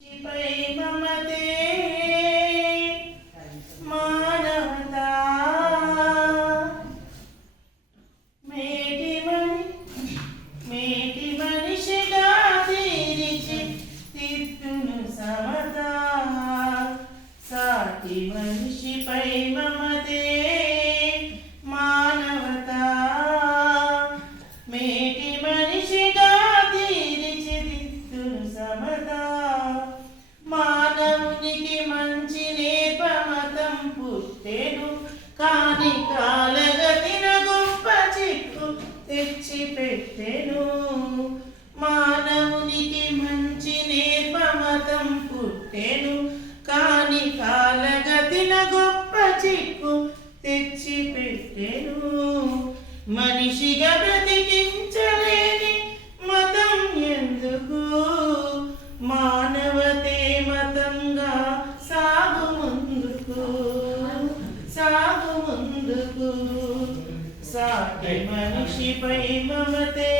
పై మమతే మానవతా మేటి మనిషిగా తీరిచి తిట్టును సమతా సాటి మనిషిపై మమతే మానవతా మేటి మనిషిగా తీరిచి తిట్టును సమతా మానవునికి మంచి నేర్పమతం పుట్టెను కాని కాలగతిన గొప్ప చిక్కు తెచ్చి పెట్టెను మానవునికి మంచి నేర్పమతం పుట్టెను కాని కాలగతిన గొప్ప చిక్కు తెచ్చి పెట్టెను మనిషిగా బ్రతికించలేని మతం ఎందుకు మానవతే మతంగా సాగు ముందుకు సాటి మనిషిపై మమతే